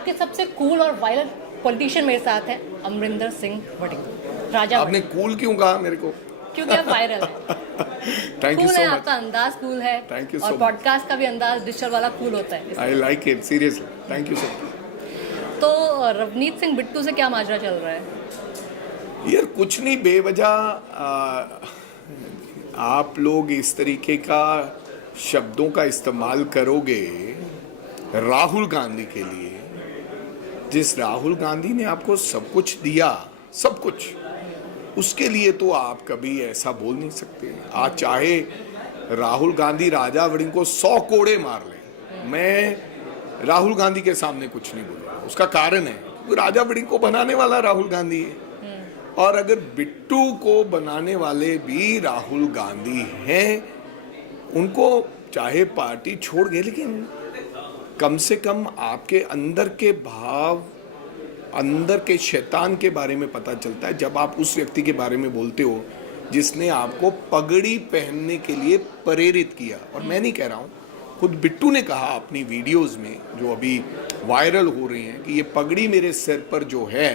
पंजाब के सबसे कूल और वायरल पॉलिटिशियन मेरे साथ है अमरिंदर सिंह वड़िंग, राजा आपने कूल क्यों कहा मेरे को? क्योंकि आप वायरल हैं। थैंक यू कूल सो है, मच। आपका अंदाज कूल है। Thank you so और much. पॉडकास्ट का भी अंदाज डिजिटल वाला कूल होता है। I like it seriously, thank you so much. तो रवनीत सिंह बिट्टू से क्या माजरा चल रहा है? यार कुछ नहीं, बेवजह आप लोग इस तरीके का शब्दों का इस्तेमाल करोगे राहुल गांधी के लिए, जिस राहुल गांधी ने आपको सब कुछ दिया, सब कुछ, उसके लिए तो आप कभी ऐसा बोल नहीं सकते। आज चाहे राहुल गांधी राजा वड़िंग को 100 कोड़े मार ले, मैं राहुल गांधी के सामने कुछ नहीं बोलूंगा। उसका कारण है कि राजा वड़िंग को बनाने वाला राहुल गांधी है, और अगर बिट्टू को बनाने वाले भी राहुल गांधी हैं, उनको चाहे पार्टी छोड़ गए, लेकिन कम से कम आपके अंदर के भाव, अंदर के शैतान के बारे में पता चलता है जब आप उस व्यक्ति के बारे में बोलते हो जिसने आपको पगड़ी पहनने के लिए प्रेरित किया। और मैं नहीं कह रहा हूँ, खुद बिट्टू ने कहा अपनी वीडियोस में जो अभी वायरल हो रही हैं कि ये पगड़ी मेरे सिर पर जो है,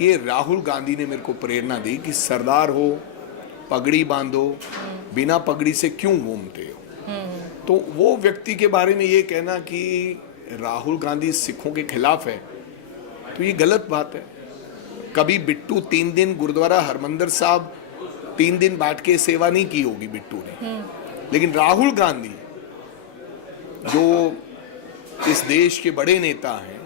ये राहुल गांधी ने मेरे को प्रेरणा दी कि सरदार हो, पगड़ी बांधो, बिना पगड़ी से क्यों घूमते हो। तो वो व्यक्ति के बारे में ये कहना कि राहुल गांधी सिखों के खिलाफ है, तो ये गलत बात है। कभी बिट्टू 3 दिन गुरुद्वारा हरमंदिर साहब 3 दिन बैठ के सेवा नहीं की होगी बिट्टू ने, लेकिन राहुल गांधी जो इस देश के बड़े नेता हैं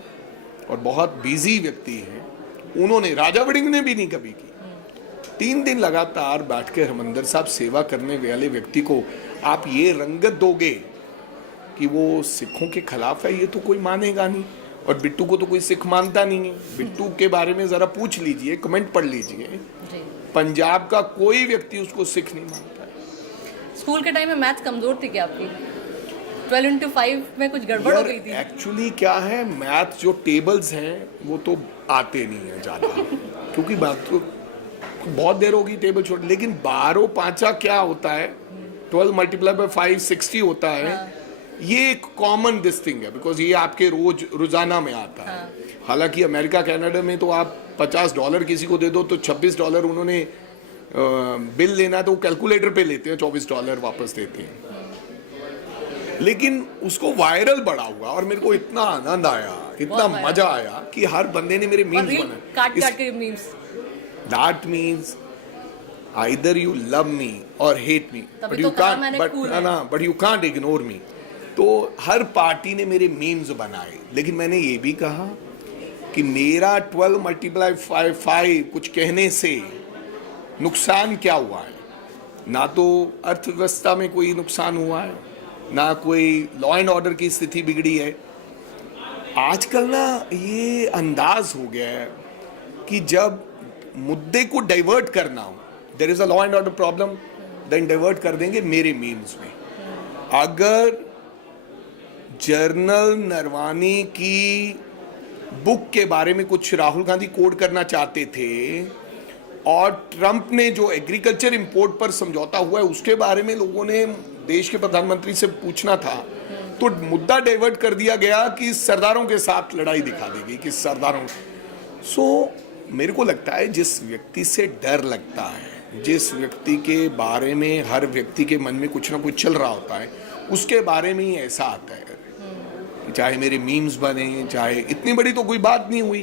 और बहुत बिजी व्यक्ति हैं, उन्होंने, राजा वड़िंग ने भी नहीं कभी की, 3 दिन लगातार बैठ के हरमंदिर साहब सेवा करने वाले व्यक्ति को आप ये रंगत दोगे कि वो सिखों के खिलाफ है, ये तो कोई मानेगा नहीं। और बिट्टू को तो कोई सिख मानता नहीं है। बिट्टू के बारे में जरा पूछ लीजिए, कमेंट पढ़ लीजिए, पंजाब का कोई व्यक्ति उसको सिख नहीं मानता है। स्कूल के टाइम में मैथ्स कमजोर थी क्या आपकी? 12x5 में कुछ गड़बड़ हो गई थी? एक्चुअली क्या है, मैथ जो टेबल्स हैं वो तो आते नहीं है ज़्यादा, क्योंकि बात तो बहुत देर होगी टेबल छोड़, लेकिन 12 पाँचा क्या होता है, 12 × 5 60 होता है। हाँ। ये एक कॉमन दिस थिंग है, बिकॉज ये आपके रोजाना में आता है। हाँ। हालांकि अमेरिका कनाडा में तो आप $50 किसी को दे दो तो $26 उन्होंने बिल लेना है तो वो कैलकुलेटर पे लेते हैं, $24 वापस देते हैं। लेकिन उसको वायरल बड़ा हुआ और मेरे को इतना आनंद आया, इतना मजा आया कि हर बंदे ने मेरे मीम्स बनाए, काट के memes. That means either you love me or hate me, but you can't ignore me. तो हर पार्टी ने मेरे मीम्स बनाए, लेकिन मैंने ये भी कहा कि मेरा 12 × 5 कुछ कहने से नुकसान क्या हुआ है। ना तो अर्थव्यवस्था में कोई नुकसान हुआ है, ना कोई लॉ एंड ऑर्डर की स्थिति बिगड़ी है। आजकल ना ये अंदाज हो गया है कि जब मुद्दे को डाइवर्ट करना हो, there is a law and order problem, then divert कर देंगे मेरे मीम्स में। अगर जनरल नरवानी की बुक के बारे में कुछ राहुल गांधी कोड करना चाहते थे और ट्रंप ने जो एग्रीकल्चर इंपोर्ट पर समझौता हुआ है उसके बारे में लोगों ने देश के प्रधानमंत्री से पूछना था, तो मुद्दा डाइवर्ट कर दिया गया कि सरदारों के साथ लड़ाई दिखा देगी कि सरदारों। मेरे को लगता है जिस व्यक्ति से डर लगता है, जिस व्यक्ति के बारे में हर व्यक्ति के मन में कुछ ना कुछ चल रहा होता है, उसके बारे में ही ऐसा आता है। चाहे मेरे मीम्स बने, चाहे इतनी बड़ी तो कोई बात नहीं हुई।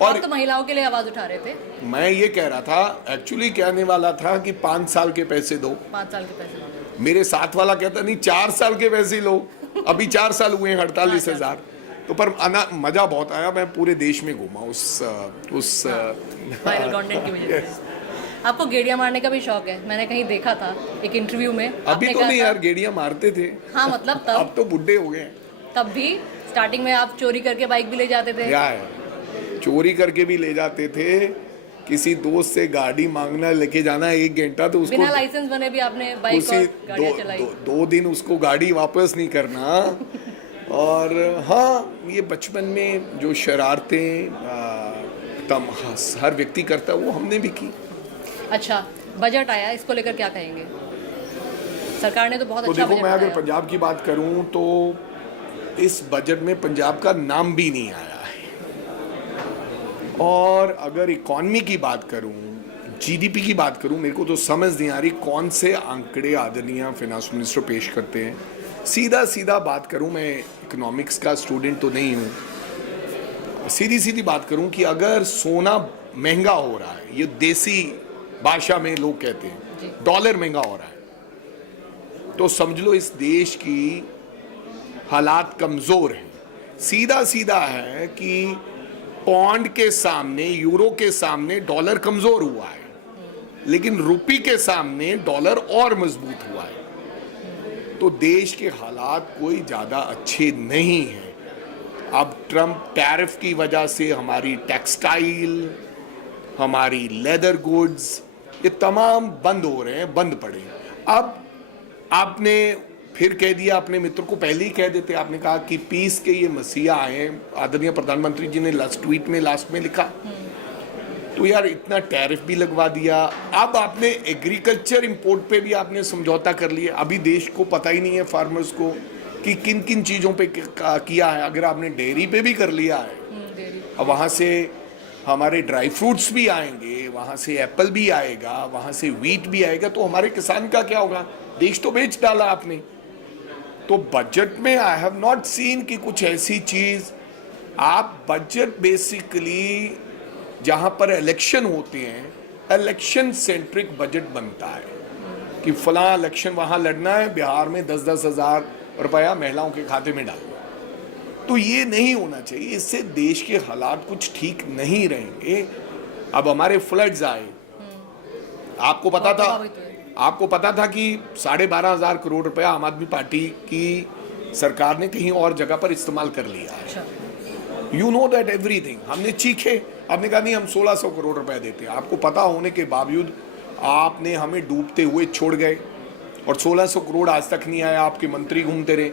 और तो महिलाओं के लिए आवाज उठा रहे थे। मैं ये कह रहा था, एक्चुअली कहने वाला था कि 5 साल के पैसे दो, 5 साल के पैसे दो। मेरे साथ वाला कहता नहीं 4 साल के पैसे लो, अभी 4 साल हुए हैं, 48,000। तो पर मजा बहुत आया, मैं पूरे देश में घूमा उस वायरल कंटेंट की वजह से। आपको गेड़िया मारने का भी शौक है, मैंने कहीं देखा था एक इंटरव्यू में। अभी तो नहीं यार, गेड़िया मारते थे। हाँ मतलब तब। अब तो बुढ़े हो गए। तब भी स्टार्टिंग में आप चोरी करके बाइक भी ले जाते थे? क्या है, चोरी करके भी ले जाते थे। किसी दोस्त से गाड़ी मांगना, लेके जाना 1 घंटा, तो उसको बिना लाइसेंस बने भी आपने बाइक और गाड़ियां चलाई। 2 दिन उसको गाड़ी वापस नहीं करना। और हाँ, ये बचपन में जो शरारतें हर व्यक्ति करता है वो हमने भी की। अच्छा, बजट आया, इसको लेकर क्या कहेंगे? सरकार ने तो बहुत अच्छा देखो, मैं अगर पंजाब की बात करूं तो इस बजट में पंजाब का नाम भी नहीं आया है। और अगर इकॉनमी की बात करूं, जीडीपी की बात करूं, मेरे को तो समझ नहीं आ रही कौन से आंकड़े आदरणीय फाइनेंस मिनिस्टर पेश करते हैं। सीधा सीधा बात करूं, मैं इकोनॉमिक्स का स्टूडेंट तो नहीं हूं, सीधी सीधी बात करूं कि अगर सोना महंगा हो रहा है, ये देसी भाषा में लोग कहते हैं, डॉलर महंगा हो रहा है, तो समझ लो इस देश की हालात कमजोर हैं। सीधा सीधा है कि पौंड के सामने, यूरो के सामने डॉलर कमजोर हुआ है, लेकिन रुपी के सामने डॉलर और मजबूत हुआ है। तो देश के हालात कोई ज्यादा अच्छे नहीं हैं। अब ट्रम्प टैरिफ की वजह से हमारी टेक्सटाइल, हमारी लेदर गुड्स, ये तमाम बंद हो रहे हैं, बंद पड़े। अब आपने फिर कह दिया, अपने मित्र को पहले ही कह देते, आपने कहा कि पीस के ये मसीहा आए, आदरणीय प्रधानमंत्री जी ने ट्वीट में लास्ट में लिखा, तो यार इतना टैरिफ भी लगवा दिया। अब आपने एग्रीकल्चर इंपोर्ट पे भी आपने समझौता कर लिया। अभी देश को पता ही नहीं है, फार्मर्स को, कि किन किन चीज़ों पे किया है। अगर आपने डेयरी पे भी कर लिया है, अब वहाँ से हमारे ड्राई फ्रूट्स भी आएंगे, वहाँ से एप्पल भी आएगा, वहाँ से व्हीट भी आएगा, तो हमारे किसान का क्या होगा? देश तो बेच डाला आपने। तो बजट में आई हैव नॉट सीन कि कुछ ऐसी चीज़। आप बजट बेसिकली जहाँ पर इलेक्शन होते हैं, इलेक्शन सेंट्रिक बजट बनता है कि फलां इलेक्शन वहाँ लड़ना है, बिहार में 10-10 हज़ार रुपया महिलाओं के खाते में डालना। तो ये नहीं होना चाहिए, इससे देश के हालात कुछ ठीक नहीं रहेंगे। अब हमारे फ्लड्स आए, आपको पता था कि 12,500 करोड़ रुपया आम आदमी पार्टी की सरकार ने कहीं और जगह पर इस्तेमाल कर लिया है। You know that everything. हमने चीखे, आपने कहा नहीं हम 1600 करोड़ रुपया देते हैं। आपको पता होने के बावजूद आपने हमें डूबते हुए छोड़ गए और 1600 करोड़ आज तक नहीं आया। आपके मंत्री घूमते रहे।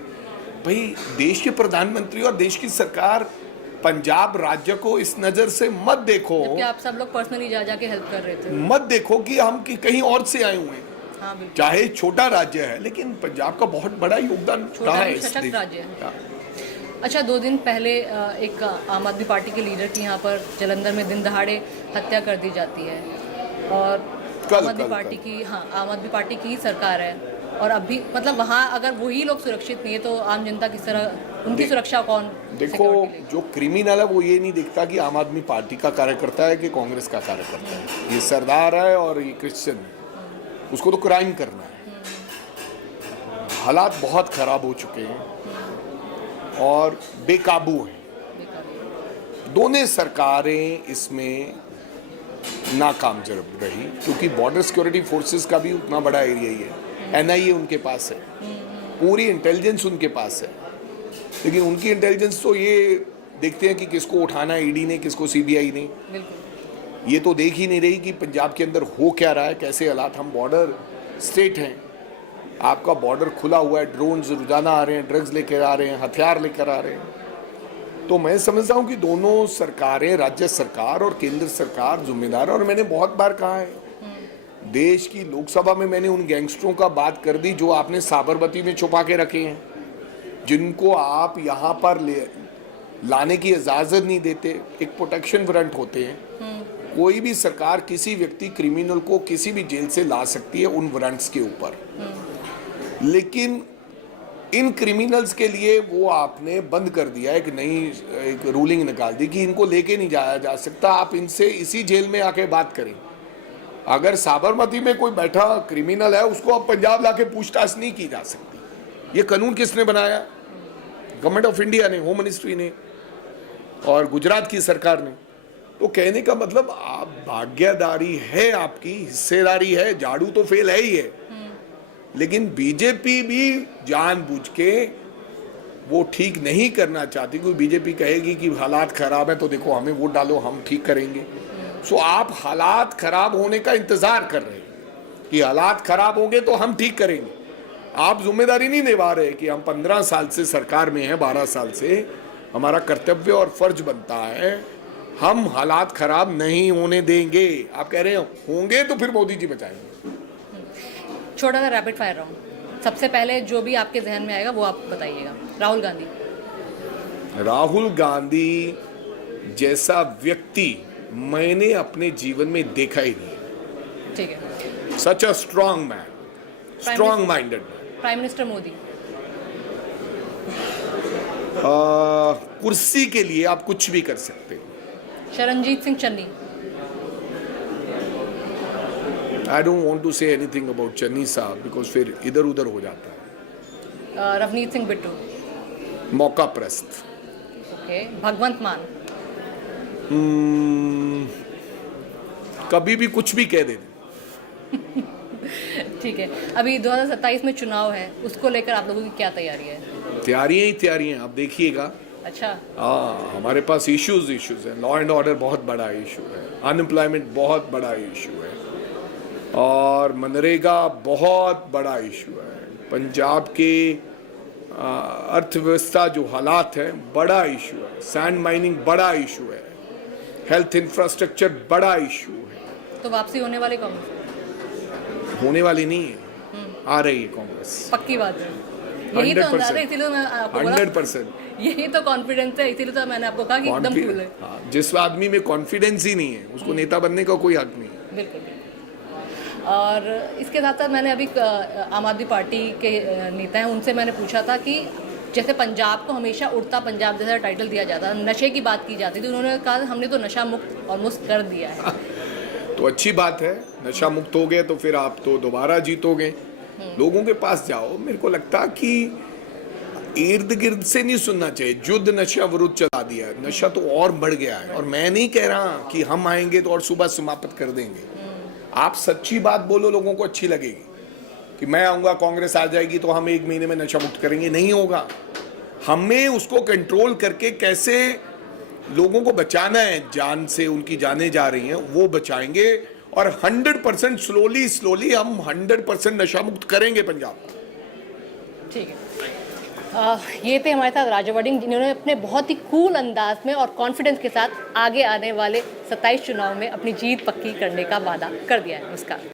भाई, देश के प्रधानमंत्री और देश की सरकार पंजाब राज्य को इस नजर से मत देखो, आप सब लोग पर्सनली जाके हेल्प कर रहे थे, मत देखो कि हम कहीं और से आए हुए हैं। हाँ, चाहे छोटा राज्य है, लेकिन पंजाब का बहुत बड़ा योगदान रहा है इस देश। राज्य है। अच्छा, 2 दिन पहले एक आम आदमी पार्टी के लीडर की यहाँ पर जलंधर में दिन दहाड़े हत्या कर दी जाती है, और आम आदमी पार्टी की सरकार है, और अभी मतलब वहाँ अगर वही लोग सुरक्षित नहीं है तो आम जनता किस तरह, उनकी सुरक्षा कौन? देखो, जो क्रिमिनल है वो ये नहीं देखता कि आम आदमी पार्टी का कार्यकर्ता है कि कांग्रेस का कार्यकर्ता है, ये सरदार है और ये क्रिश्चियन है, उसको तो क्राइम करना है। हालात बहुत खराब हो चुके हैं और बेकाबू हैं। दोनों सरकारें इसमें नाकाम जरूर रही, क्योंकि बॉर्डर सिक्योरिटी फोर्सेस का भी उतना बड़ा एरिया ही है। एनआईए उनके पास है, पूरी इंटेलिजेंस उनके पास है, लेकिन उनकी इंटेलिजेंस तो ये देखते हैं कि किसको उठाना है ईडी ने, किसको सीबीआई ने। ये तो देख ही नहीं रही कि पंजाब के अंदर हो क्या रहा है, कैसे हालात। हम बॉर्डर स्टेट हैं, आपका बॉर्डर खुला हुआ है, ड्रोन्स रोजाना आ रहे हैं, ड्रग्स लेकर आ रहे हैं, हथियार लेकर आ रहे हैं। तो मैं समझता हूँ कि दोनों सरकारें, राज्य सरकार और केंद्र सरकार जिम्मेदार है। और मैंने बहुत बार कहा है, देश की लोकसभा में मैंने उन गैंगस्टरों का बात कर दी जो आपने साबरमती में छुपा के रखे हैं, जिनको आप यहाँ पर लाने की इजाज़त नहीं देते। एक प्रोटेक्शन वारंट होते हैं, कोई भी सरकार किसी व्यक्ति क्रिमिनल को किसी भी जेल से ला सकती है उन वारंट्स के ऊपर, लेकिन इन क्रिमिनल्स के लिए वो आपने बंद कर दिया। एक रूलिंग निकाल दी कि इनको लेके नहीं जाया जा सकता, आप इनसे इसी जेल में आके बात करें। अगर साबरमती में कोई बैठा क्रिमिनल है, उसको अब पंजाब लाके पूछताछ नहीं की जा सकती। ये कानून किसने बनाया? गवर्नमेंट ऑफ इंडिया ने, होम मिनिस्ट्री ने और गुजरात की सरकार ने। तो कहने का मतलब आप भागीदारी है, आपकी हिस्सेदारी है, झाड़ू तो फेल है ही है, लेकिन बीजेपी भी जानबूझ के वो ठीक नहीं करना चाहती। कोई बीजेपी कहेगी कि हालात खराब है तो देखो हमें वोट डालो, हम ठीक करेंगे। सो आप हालात खराब होने का इंतजार कर रहे हैं कि हालात खराब होंगे तो हम ठीक करेंगे। आप जिम्मेदारी नहीं निभा रहे कि हम 15 साल से सरकार में हैं, 12 साल से हमारा कर्तव्य और फर्ज बनता है, हम हालात खराब नहीं होने देंगे। आप कह रहे होंगे तो फिर मोदी जी बचाएंगे। छोटा सा रैपिड फायर राउंड, सबसे पहले जो भी आपके जहन में आएगा वो आप बताइएगा। राहुल गांधी। राहुल गांधी जैसा व्यक्ति मैंने अपने जीवन में देखा ही नहीं। ठीक है। Such a strong man, strong minded man. Prime minister Modi. कुर्सी के लिए आप कुछ भी कर सकते हैं। Sharanjit Singh Channi. I don't want to say anything about Channi साहब बिकॉज फिर इधर उधर हो जाता है। रवनीत सिंह बिट्टू। मौका प्रस्त। ओके। भगवंत मान। कभी भी कुछ भी कह देते। ठीक है। अभी 2027 में चुनाव है, उसको लेकर आप लोगों की क्या तैयारी है? तैयारियां ही तैयारियां, आप देखिएगा। अच्छा। हाँ, हमारे पास इश्यूज है। लॉ एंड ऑर्डर बहुत बड़ा इशू है, अनएम्प्लॉयमेंट बहुत बड़ा इशू है, और मनरेगा बहुत बड़ा इशू है। पंजाब के अर्थव्यवस्था जो हालात है बड़ा इशू है। सैंड माइनिंग बड़ा इशू है। हेल्थ इंफ्रास्ट्रक्चर बड़ा इशू है। तो वापसी होने वाली कांग्रेस? होने वाली नहीं है, आ रही है कांग्रेस। पक्की बात है। यही तो अंदाजा है, इसीलिए मैं आपको बोला 100%। यही तो कॉन्फिडेंस है, इसीलिए तो मैंने आपको कहा कि एकदम कूल है। हाँ, जिस आदमी में कॉन्फिडेंस ही नहीं है उसको नेता बनने का कोई हक नहीं है। बिल्कुल। और इसके साथ साथ मैंने अभी आम आदमी पार्टी के नेता हैं, उनसे मैंने पूछा था कि जैसे पंजाब को हमेशा उड़ता पंजाब जैसा टाइटल दिया जाता है, नशे की बात की जाती थी, उन्होंने कहा हमने तो नशा मुक्त ऑलमोस्ट कर दिया है। तो अच्छी बात है, नशा मुक्त हो गए तो फिर आप तो दोबारा जीतोगे। लोगों के पास जाओ। मेरे को लगता कि इर्द गिर्द से नहीं सुनना चाहिए युद्ध नशा विरुद्ध चला दिया है। नशा तो और बढ़ गया है, और मैं नहीं कह रहा कि हम आएंगे तो और सुबह समाप्त कर देंगे। आप सच्ची बात बोलो, लोगों को अच्छी लगेगी कि मैं आऊंगा, कांग्रेस आ जाएगी तो हम 1 महीने में नशा मुक्त करेंगे। नहीं होगा। हमें उसको कंट्रोल करके कैसे लोगों को बचाना है, जान से उनकी जानें जा रही हैं, वो बचाएंगे, और 100% स्लोली हम 100% नशा मुक्त करेंगे पंजाब। ठीक है। ये थे हमारे साथ राजा वड़िंग, जिन्होंने अपने बहुत ही कूल अंदाज में और कॉन्फिडेंस के साथ आगे आने वाले 27 चुनाव में अपनी जीत पक्की करने का वादा कर दिया है। नमस्कार।